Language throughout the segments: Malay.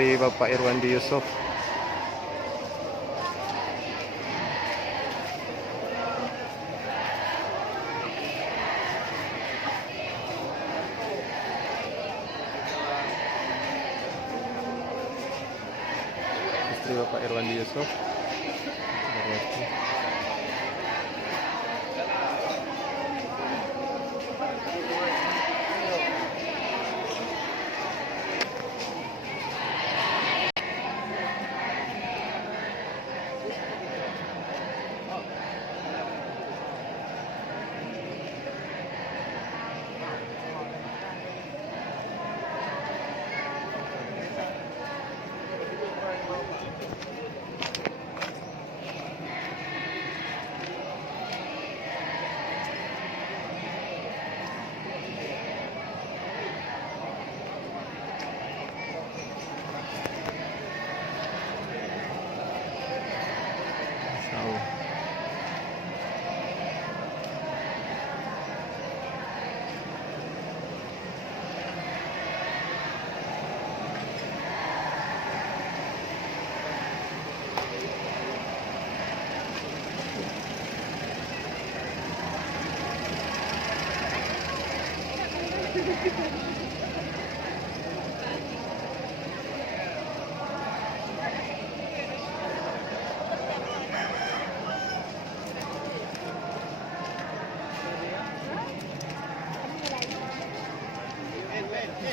isteri Bapak Irwandi Yusof. Istri Bapak Irwandi Yusof.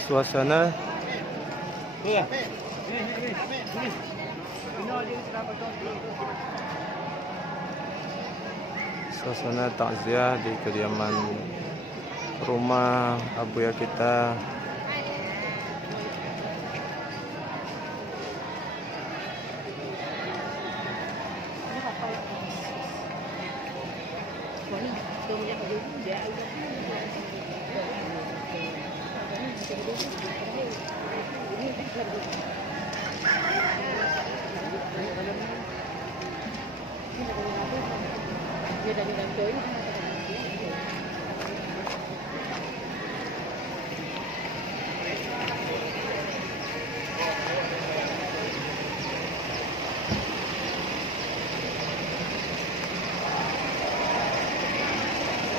Suasana takziah di kediaman rumah abuya kita.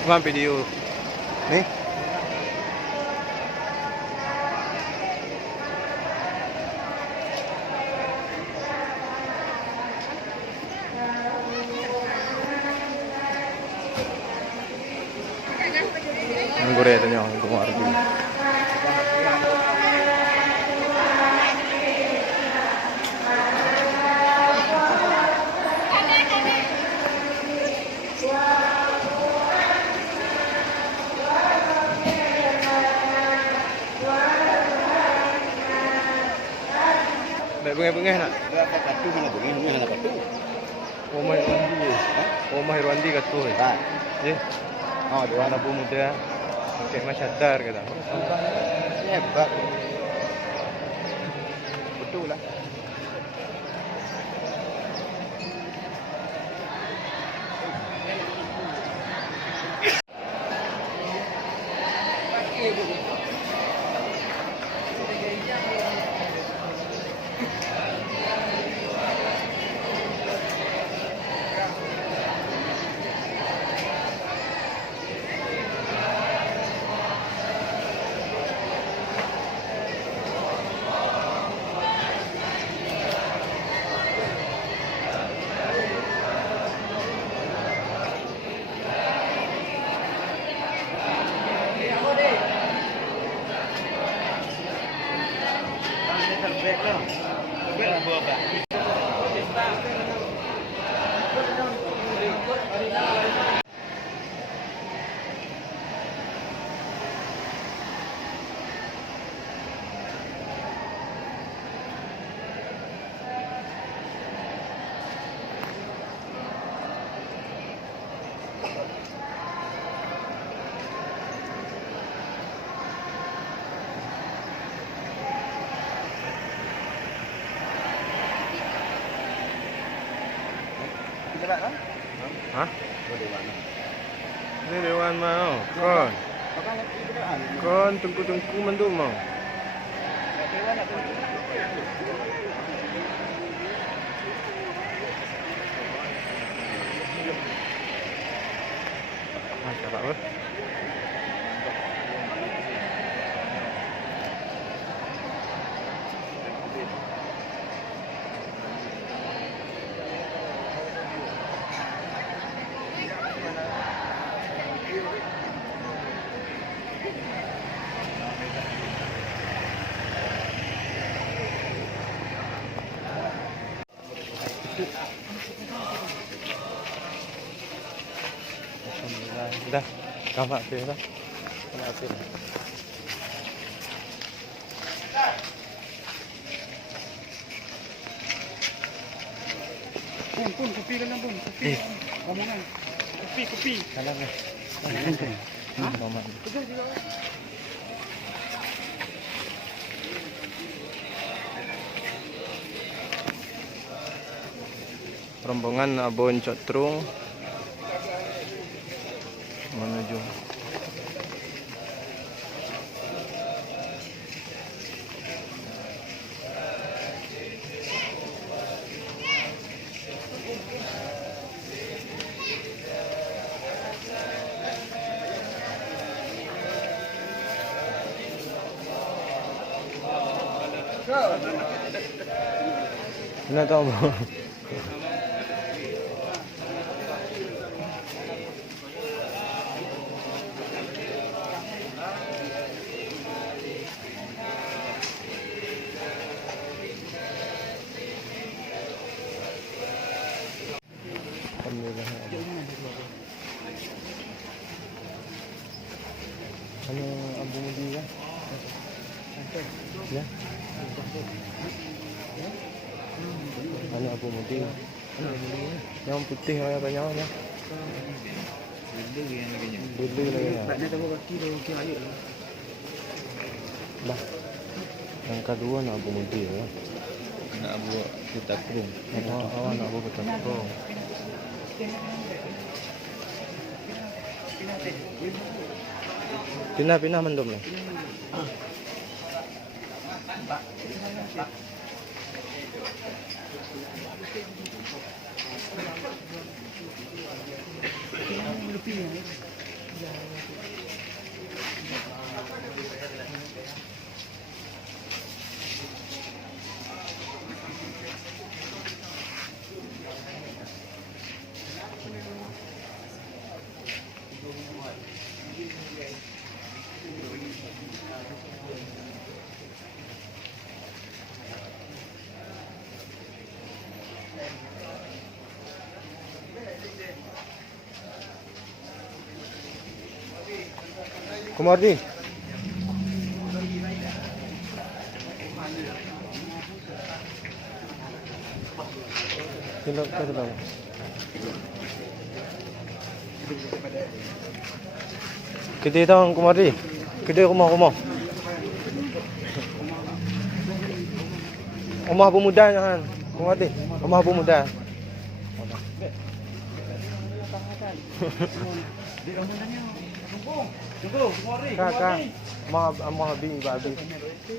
Bukan video nih. Anggore ito nyo, kumar dulu. Bunga-bunga nak? Katu mana bunga? Bunga mana katu? Omah Irwandi. Omah Irwandi katu. Tak. Je. Oh, dua anak muda. Pakai masyadar kata. Hebat. Betul lah. Hah? Ini dewan mau. Kon tungku-tungku mendung mau. Masya Allah. Alhamdulillah. Dah. Kamak tu dah. Kamak tu. Pun, kopi kan pun. Kopi. Omongan. Kopi. Salam ni. Kamak. Rombongan Abon Cotrung menuju Mana tahu. Alhamdulillah. Ano ang bumudi ka? Ya? Ano ang bumudi? Yang putih apa banyak ya? Dulu lagi ya. Bah. Yang kedua nak bumudi ya. Nak buat kita kurung. Awak nak buat betul. Pindah mendom ni. Kumardi. Silap ke dalam. Kedai tang Kumardi. Kedai rumah. Rumah pemuda jangan. Kumardi. Rumah pemuda. Kak, mau habis babi.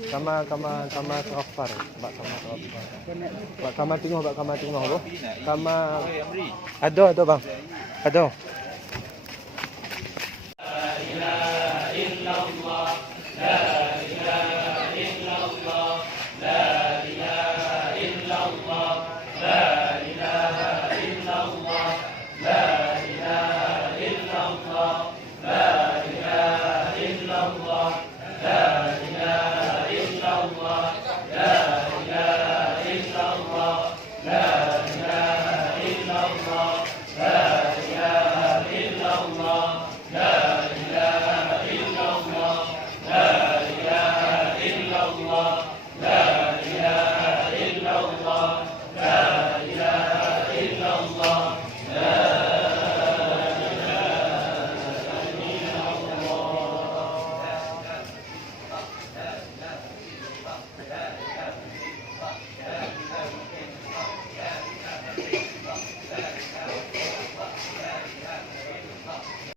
Kama terafar, bak kama tengok apa? Kama ada bang. Ada. La